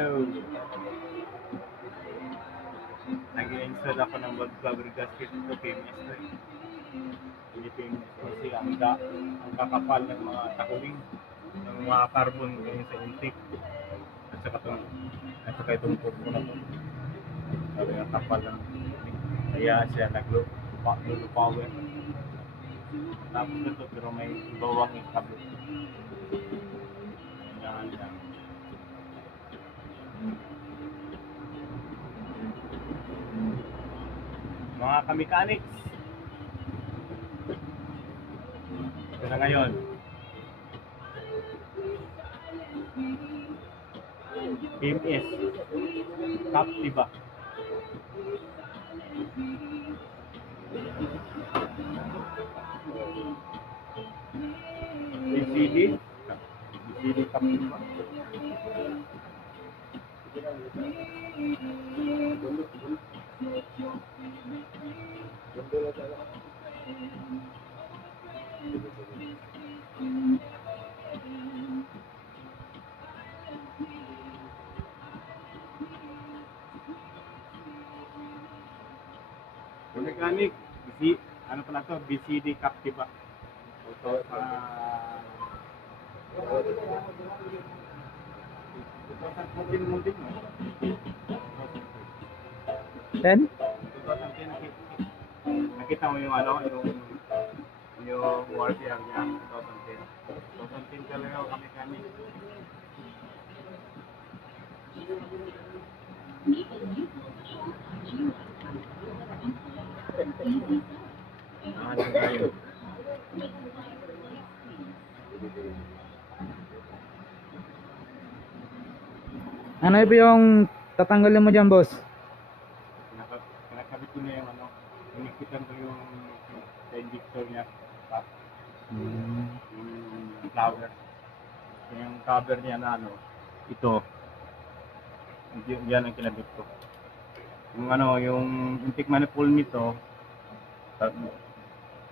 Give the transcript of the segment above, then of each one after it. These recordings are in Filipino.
Hello. Nag-install ako ng wallflower gasket ito, PMS to eh. Hindi PMS kasi ang kakapal ng mga takuling, ng mga carbon ngayon sa intake. At saka itong turbo na to. Sabi nga kapal ng kaya siya nag-power. Tapos ito pero may bawang ikablo. Yan lang. Mga kamechanics. Ito na ngayon. PMS. Captiva. BCD Captiva. Mechanic, ano pala to? BCD Captiva. Ito, 2014 mounting mo. 10? 2010 nakita mo yung ano, yung warfare niya, 2010 talaga kami kami. Ano tayo? Ano ba yung tatanggalin mo dyan, boss? Kinakabit ko na yung ano, inikitan ko yung injector niya, yung flower. Yung cover niya na ano, ito, yan ang kinabit ko. Yung ano, yung intake manifold nito,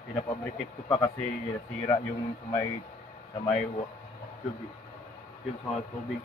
pinapabricate ko pa kasi sira yung sa may tubig. Yung sa tubig.